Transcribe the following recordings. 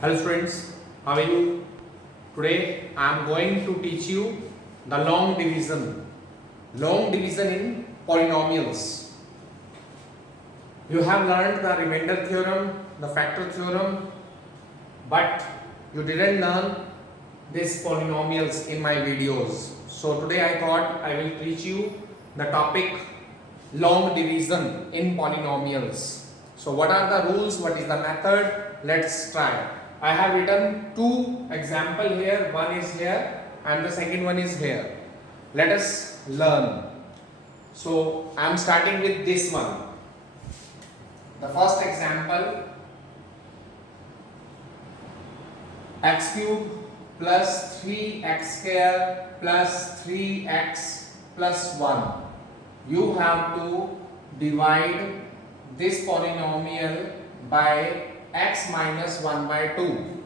Hello students, how are you? Today I am going to teach you the long division. Long division in polynomials. You have learned the remainder theorem, the factor theorem, but you didn't learn these polynomials in my videos. So today I thought I will teach you the topic long division in polynomials. So what are the rules? What is the method? Let's try. I have written two example here. One is here and the second one is here. Let us learn. So I am starting with this one. The first example, x cube plus 3x square plus 3x plus 1. You have to divide this polynomial by x minus 1 by 2.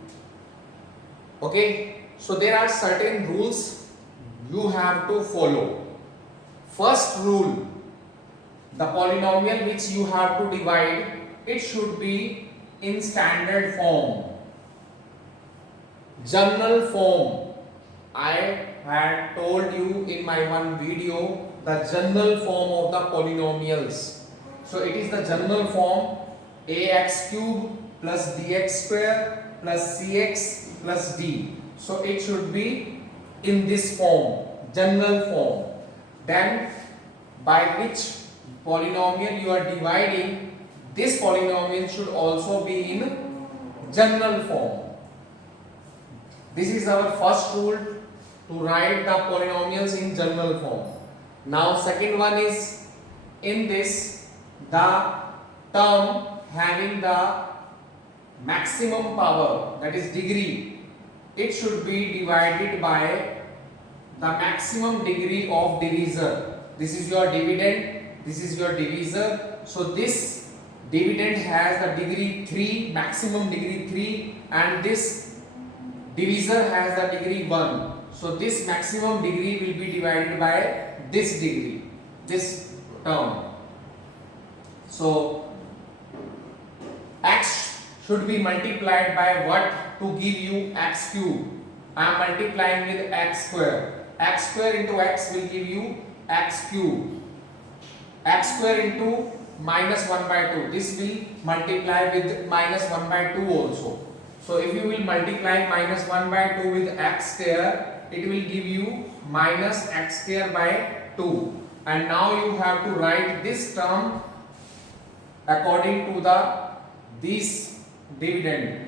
Okay, so there are certain rules you have to follow. First rule, the polynomial which you have to divide, it should be in standard form, general form. I had told you in my one video the general form of the polynomials. So it is the general form ax cube plus dx square plus cx plus d. So it should be in this form, general form. Then by which polynomial you are dividing, this polynomial should also be in general form. This is our first rule, to write the polynomials in general form. Now second one is, in this the term having the maximum power, that is degree, it should be divided by the maximum degree of divisor. This is your dividend, this is your divisor. So this dividend has the degree 3, maximum degree 3, and this divisor has the degree 1. So this maximum degree will be divided by this degree, this term. So x should be multiplied by what to give you x cube? I am multiplying with x square. X square into x will give you x cube. X square into minus 1 by 2. This will multiply with minus 1 by 2 also. So if you will multiply minus 1 by 2 with x square, it will give you minus x square by 2. And now you have to write this term according to this dividend.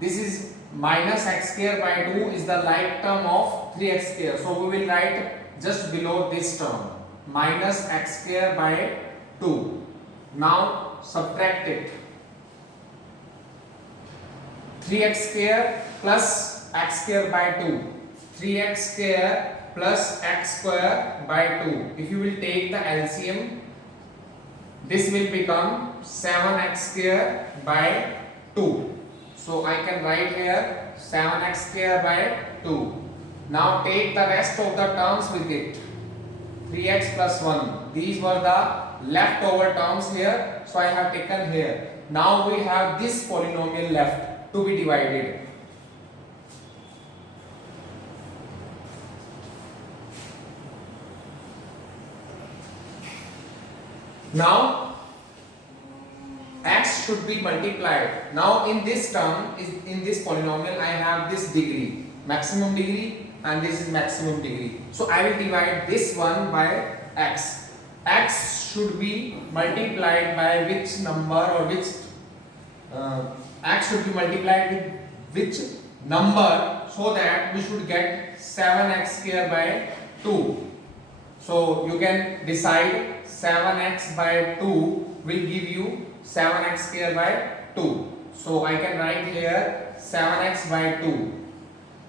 This is minus x square by 2 is the like term of 3x square. So we will write just below this term, minus x square by 2. Now subtract it. 3x square plus x square by 2. 3x square plus x square by 2. If you will take the LCM, this will become 7x square by 2. So I can write here 7x square by 2. Now take the rest of the terms with it. 3x plus 1. These were the leftover terms here. So I have taken here. Now we have this polynomial left to be divided. Now x should be multiplied. Now in this term, in this polynomial, I have this degree, maximum degree, and this is maximum degree. So I will divide this one by x. X should be multiplied by which number, or which x should be multiplied with which number, so that we should get 7x square by 2. So you can decide 7x by 2 will give you 7x square by 2. So I can write here 7x by 2.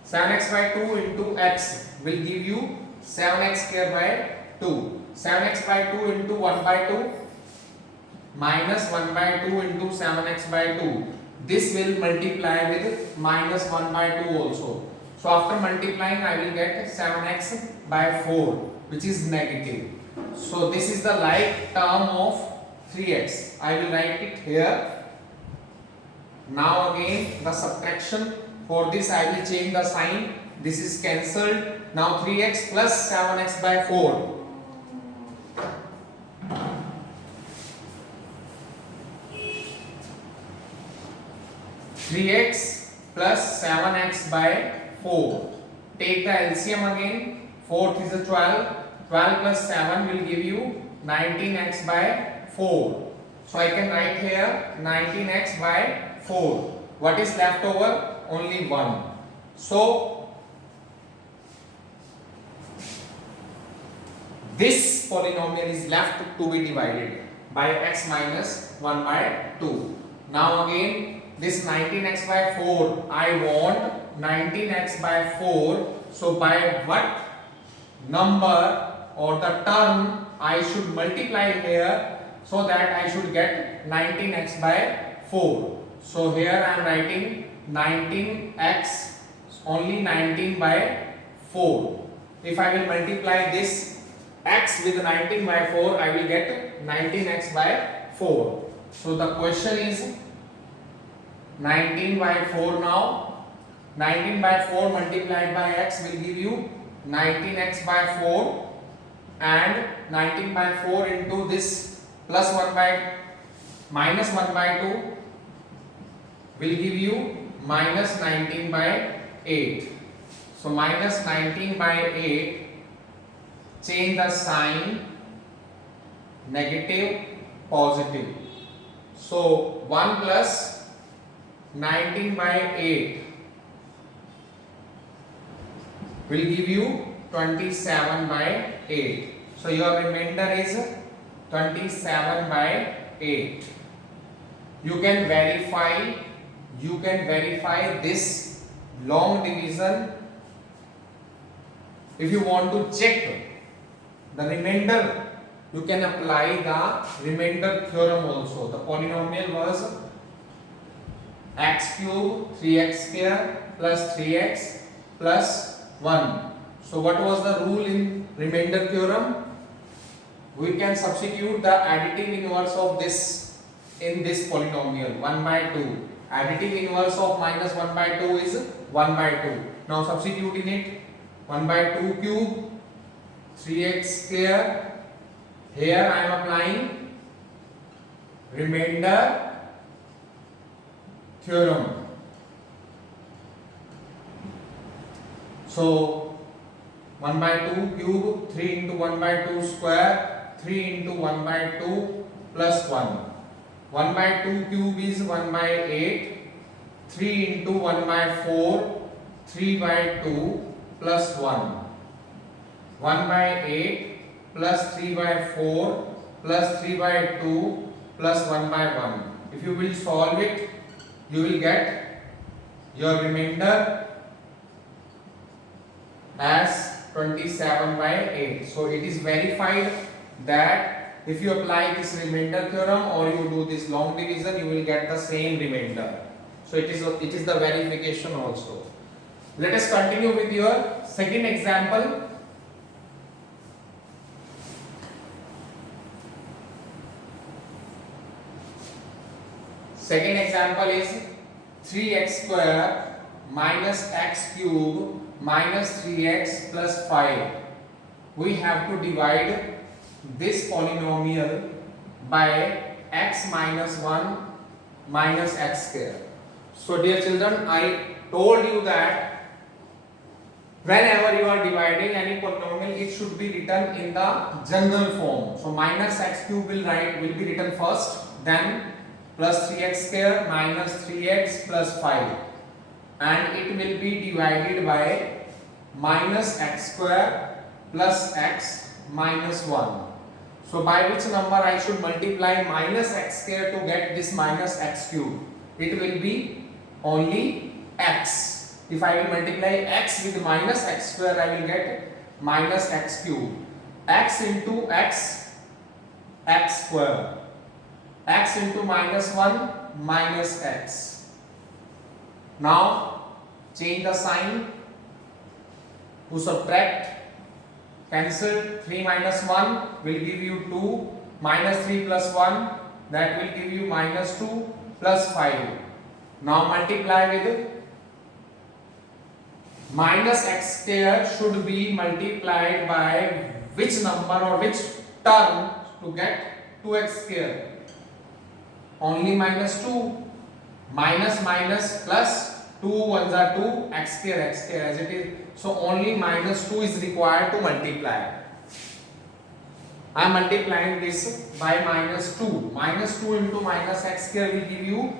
7x by 2 into x will give you 7x square by 2. 7x by 2 into 1 by 2 minus 1 by 2 into 7x by 2. This will multiply with minus 1 by 2 also. So after multiplying, I will get 7x by 4, which is negative. So this is the like term of 3x. I will write it here. Now again the subtraction. For this I will change the sign. This is cancelled. Now 3x plus 7x by 4. 3x plus 7x by 4. Take the LCM again. 4th is a 12. 12 plus 7 will give you 19x by 4. So I can write here 19x by 4. What is left over? Only 1. So this polynomial is left to be divided by x minus 1 by 2. Now again this 19x by 4, I want 19x by 4. So by what number or the term I should multiply here so that I should get 19x by 4. So here I am writing 19x, only 19 by 4. If I will multiply this x with 19 by 4, I will get 19x by 4. So the question is 19 by 4 now. 19 by 4 multiplied by x will give you 19x by 4, and 19 by 4 into this plus 1 by minus 1 by 2 will give you minus 19 by 8. So minus 19 by 8, change the sign, negative, positive. So 1 plus 19 by 8 will give you 27 by 8. So your remainder is 27 by 8. You can verify this long division. If you want to check the remainder, you can apply the remainder theorem also. The polynomial was x cube 3x square plus 3x plus 1. So what was the rule in remainder theorem? We can substitute the additive inverse of this in this polynomial 1 by 2. Additive inverse of minus 1 by 2 is 1 by 2. Now substitute in it. 1 by 2 cube 3x square. Here I am applying remainder theorem. So 1 by 2 cube, 3 into 1 by 2 square, 3 into 1 by 2 plus 1. 1 by 2 cube is 1 by 8, 3 into 1 by 4, 3 by 2 plus 1. 1 by 8 plus 3 by 4 plus 3 by 2 plus 1 by 1. If you will solve it, you will get your remainder as 27 by 8. So it is verified that if you apply this remainder theorem or you do this long division, you will get the same remainder. So it is the verification also. Let us continue with your second example. Second example is 3x square minus x cube minus 3x plus 5. We have to divide this polynomial by x minus 1 minus x square. So dear children, I told you that whenever you are dividing any polynomial, it should be written in the general form. So minus x cube will be written first, then plus 3x square minus 3x plus 5, and it will be divided by minus x square plus x minus 1. So by which number I should multiply minus x square to get this minus x cube? It will be only x. If I will multiply x with minus x square, I will get minus x cube. X into x, x square. X into minus 1 minus x. Now change the sign to subtract. Cancel. 3 minus 1 will give you 2, minus 3 plus 1, that will give you minus 2 plus 5. Now multiply with minus x square should be multiplied by which number or which term to get 2x square? Only minus 2. Minus minus plus 2 ones are 2, x square as it is. So only minus 2 is required to multiply. I am multiplying this by minus 2. Minus 2 into minus x square will give you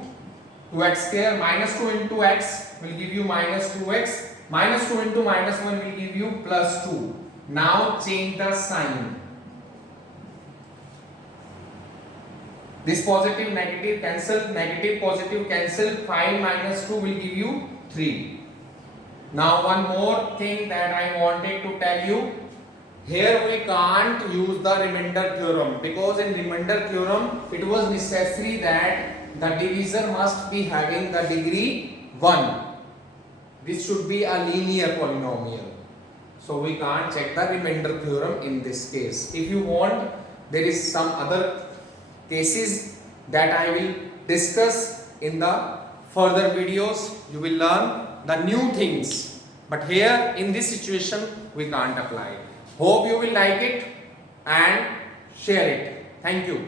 2x square. Minus 2 into x will give you minus 2x. Minus 2 into minus 1 will give you plus 2. Now change the sign. This positive negative cancel, negative positive cancel. 5 minus 2 will give you 3. Now one more thing that I wanted to tell you. Here we can't use the remainder theorem, because in remainder theorem it was necessary that the divisor must be having the degree 1. This should be a linear polynomial. So we can't check the remainder theorem in this case. If you want, there is some other cases that I will discuss in the further videos. You will learn the new things. But here in this situation we can't apply it. Hope you will like it and share it. Thank you.